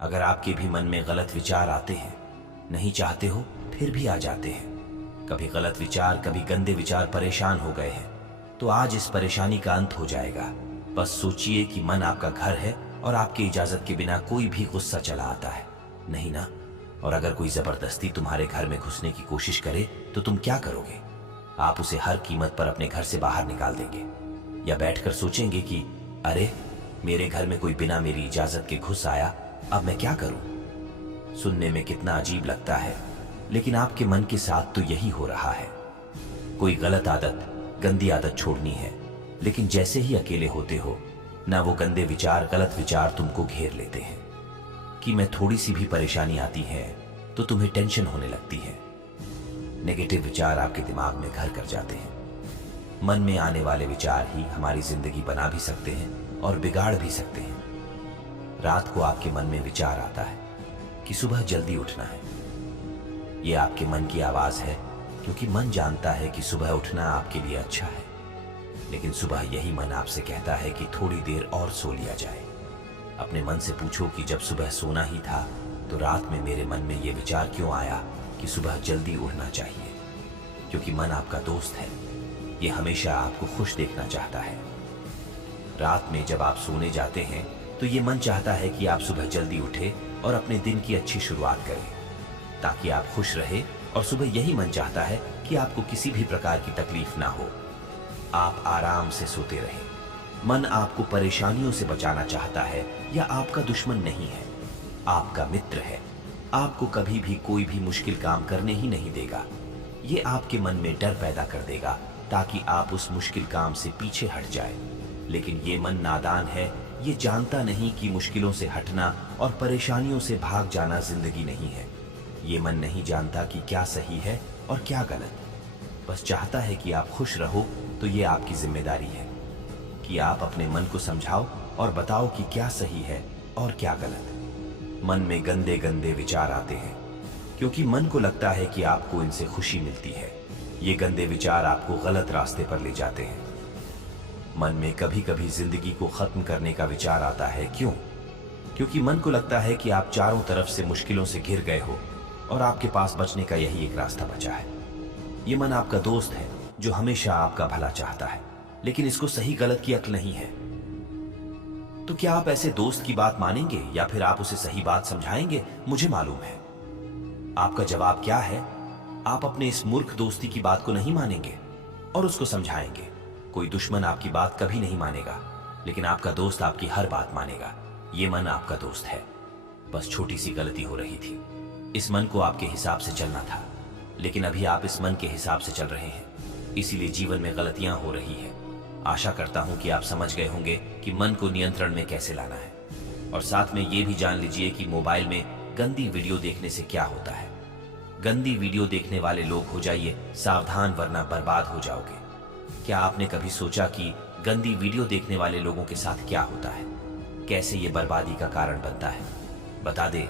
अगर आपके भी मन में गलत विचार आते हैं, नहीं चाहते हो फिर भी आ जाते हैं, कभी गलत विचार कभी गंदे विचार परेशान हो गए हैं, तो आज इस परेशानी का अंत हो जाएगा। बस सोचिए कि मन आपका घर है और आपकी इजाजत के बिना कोई भी गुस्सा चला आता है, नहीं ना? और अगर कोई जबरदस्ती तुम्हारे घर में घुसने की कोशिश करे तो तुम क्या करोगे? आप उसे हर कीमत पर अपने घर से बाहर निकाल देंगे, या बैठकर सोचेंगे कि अरे, मेरे घर में कोई बिना मेरी इजाजत के घुस आया, अब मैं क्या करूं? सुनने में कितना अजीब लगता है, लेकिन आपके मन के साथ तो यही हो रहा है। कोई गलत आदत, गंदी आदत छोड़नी है, लेकिन जैसे ही अकेले होते हो ना, वो गंदे विचार, गलत विचार तुमको घेर लेते हैं कि मैं थोड़ी सी भी परेशानी आती है तो तुम्हें टेंशन होने लगती है। नेगेटिव विचार आपके दिमाग में घर कर जाते हैं। मन में आने वाले विचार ही हमारी जिंदगी बना भी सकते हैं और बिगाड़ भी सकते हैं। रात को आपके मन में विचार आता है कि सुबह जल्दी उठना है। ये आपके मन की आवाज है, क्योंकि मन जानता है कि सुबह उठना आपके लिए अच्छा है, लेकिन सुबह यही मन आपसे कहता है कि थोड़ी देर और सो लिया जाए। अपने मन से पूछो कि जब सुबह सोना ही था तो रात में मेरे मन में ये विचार क्यों आया कि सुबह जल्दी उठना चाहिए? क्योंकि मन आपका दोस्त है, ये हमेशा आपको खुश देखना चाहता है। रात में जब आप सोने जाते हैं तो ये मन चाहता है कि आप सुबह जल्दी उठें और अपने दिन की अच्छी शुरुआत करें, ताकि आप खुश रहे। और सुबह यही मन चाहता है कि आपको किसी भी प्रकार की तकलीफ ना हो, आप आराम से सोते रहें। मन आपको परेशानियों से बचाना चाहता है, या आपका दुश्मन नहीं है, आपका मित्र है। आपको कभी भी कोई भी मुश्किल काम करने ही नहीं देगा। ये आपके मन में डर पैदा कर देगा ताकि आप उस मुश्किल काम से पीछे हट जाए। लेकिन ये मन नादान है, ये जानता नहीं कि मुश्किलों से हटना और परेशानियों से भाग जाना जिंदगी नहीं है। ये मन नहीं जानता कि क्या सही है और क्या गलत, बस चाहता है कि आप खुश रहो। तो ये आपकी जिम्मेदारी है कि आप अपने मन को समझाओ और बताओ कि क्या सही है और क्या गलत। मन में गंदे गंदे विचार आते हैं क्योंकि मन को लगता है कि आपको इनसे खुशी मिलती है। ये गंदे विचार आपको गलत रास्ते पर ले जाते हैं। मन में कभी कभी जिंदगी को खत्म करने का विचार आता है। क्यों? क्योंकि मन को लगता है कि आप चारों तरफ से मुश्किलों से घिर गए हो और आपके पास बचने का यही एक रास्ता बचा है। ये मन आपका दोस्त है जो हमेशा आपका भला चाहता है, लेकिन इसको सही गलत की अक्ल नहीं है। तो क्या आप ऐसे दोस्त की बात मानेंगे या फिर आप उसे सही बात समझाएंगे? मुझे मालूम है आपका जवाब क्या है। आप अपने इस मूर्ख दोस्ती की बात को नहीं मानेंगे और उसको समझाएंगे। कोई दुश्मन आपकी बात कभी नहीं मानेगा, लेकिन आपका दोस्त आपकी हर बात मानेगा। ये मन आपका दोस्त है। बस छोटी सी गलती हो रही थी। इस मन को आपके हिसाब से चलना था, लेकिन अभी आप इस मन के हिसाब से चल रहे हैं, इसीलिए जीवन में गलतियां हो रही है। आशा करता हूं कि आप समझ गए होंगे कि मन को नियंत्रण में कैसे लाना है। और साथ में ये भी जान लीजिए कि मोबाइल में गंदी वीडियो देखने से क्या होता है। गंदी वीडियो देखने वाले लोग हो जाइए सावधान, वरना बर्बाद हो जाओगे। क्या आपने कभी सोचा कि गंदी वीडियो देखने वाले लोगों के साथ क्या होता है, कैसे ये बर्बादी का कारण बनता है? बता दे,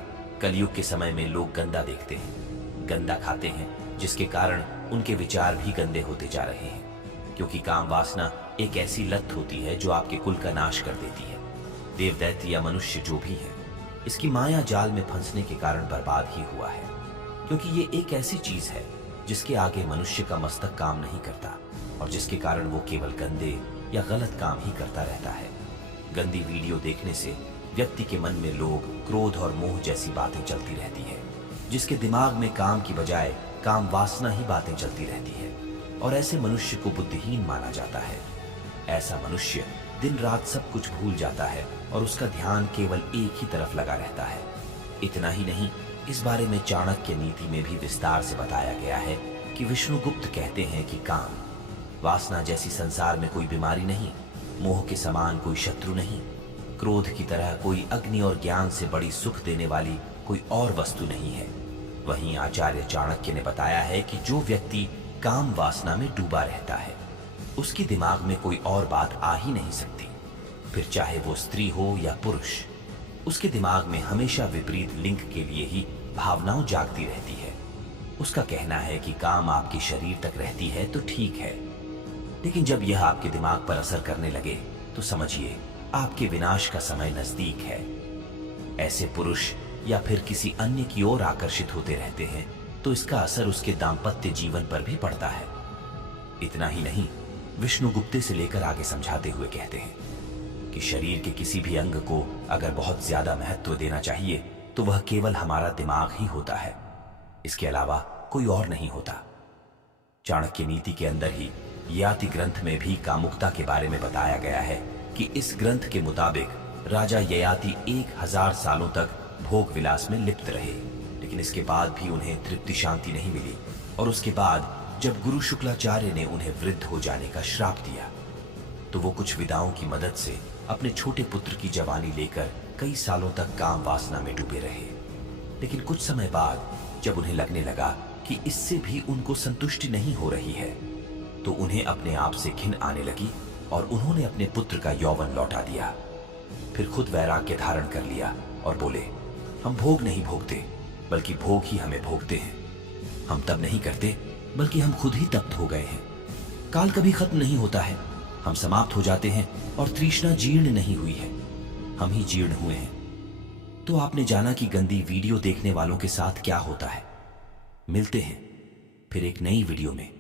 कलयुग के समय में लोग गंदा देखते हैं, गंदा खाते हैं, जिसके कारण उनके विचार भी गंदे होते जा रहे हैं। क्योंकि काम वासना एक ऐसी लत होती है जो आपके कुल का नाश कर देती है। देव दैत्य या मनुष्य जो भी है, इसकी माया जाल में फंसने के कारण बर्बाद ही हुआ है। क्योंकि ये एक ऐसी चीज है जिसके आगे मनुष्य का मस्तक काम नहीं करता, और जिसके कारण वो केवल गंदे या गलत काम ही करता रहता है। गंदी वीडियो देखने से व्यक्ति के मन में लोभ, क्रोध और मोह जैसी बातें चलती रहती है, जिसके दिमाग में काम की बजाय काम वासना ही बातें चलती रहती है, और ऐसे मनुष्य को बुद्धिहीन माना जाता है। ऐसा मनुष्य दिन रात सब कुछ भूल जाता है और उसका ध्यान केवल एक ही तरफ लगा रहता है। इतना ही नहीं, इस बारे में चाणक्य नीति में भी विस्तार से बताया गया है कि विष्णुगुप्त कहते हैं कि काम वासना जैसी संसार में कोई बीमारी नहीं, मोह के समान कोई शत्रु नहीं, क्रोध की तरह कोई अग्नि और ज्ञान से बड़ी सुख देने वाली कोई और वस्तु नहीं है। वहीं आचार्य चाणक्य ने बताया है कि जो व्यक्ति काम वासना में डूबा रहता है, उसके दिमाग में कोई और बात आ ही नहीं सकती। फिर चाहे वो स्त्री हो या पुरुष, उसके दिमाग में हमेशा विपरीत लिंग के लिए ही भावनाओं जागती रहती है। उसका कहना है कि काम आपके शरीर तक रहती है तो ठीक है, लेकिन जब यह आपके दिमाग पर असर करने लगे तो समझिए आपके विनाश का समय नजदीक है। ऐसे पुरुष या फिर किसी अन्य की ओर आकर्षित होते रहते हैं तो इसका असर उसके दाम्पत्य जीवन पर भी पड़ता है। इतना ही नहीं, विष्णु गुप्ते से लेकर आगे समझाते हुए कहते हैं कि शरीर के किसी भी अंग को अगर बहुत ज्यादा महत्व देना चाहिए तो वह केवल हमारा दिमाग ही होता है, इसके अलावा कोई और नहीं होता। चाणक्य नीति के अंदर ही ययाति ग्रंथ में भी कामुकता के बारे में बताया गया है कि इस ग्रंथ के मुताबिक राजा ययाति 1000 सालों तक भोग विलास में लिप्त रहे, लेकिन इसके बाद भी उन्हें तृप्ति शांति नहीं मिली। और उसके बाद जब गुरु शुक्लाचार्य ने उन्हें वृद्ध हो जाने का श्राप दिया तो वो कुछ विदाओं की मदद से अपने छोटे पुत्र की जवानी लेकर कई सालों तक काम वासना में डूबे रहे। लेकिन कुछ समय बाद जब उन्हें लगने लगा कि इससे भी उनको संतुष्टि नहीं हो रही है तो उन्हें अपने आप से घिन आने लगी और उन्होंने अपने पुत्र का यौवन लौटा दिया। फिर खुद वैराग्य धारण कर लिया और बोले, हम भोग नहीं भोगते बल्कि भोग ही हमें भोगते हैं। हम तब नहीं करते बल्कि हम खुद ही तप्त हो गए हैं। काल कभी खत्म नहीं होता है, हम समाप्त हो जाते हैं और तृष्णा जीर्ण नहीं हुई है, हम ही जीर्ण हुए हैं। तो आपने जाना कि गंदी वीडियो देखने वालों के साथ क्या होता है। मिलते हैं फिर एक नई वीडियो में।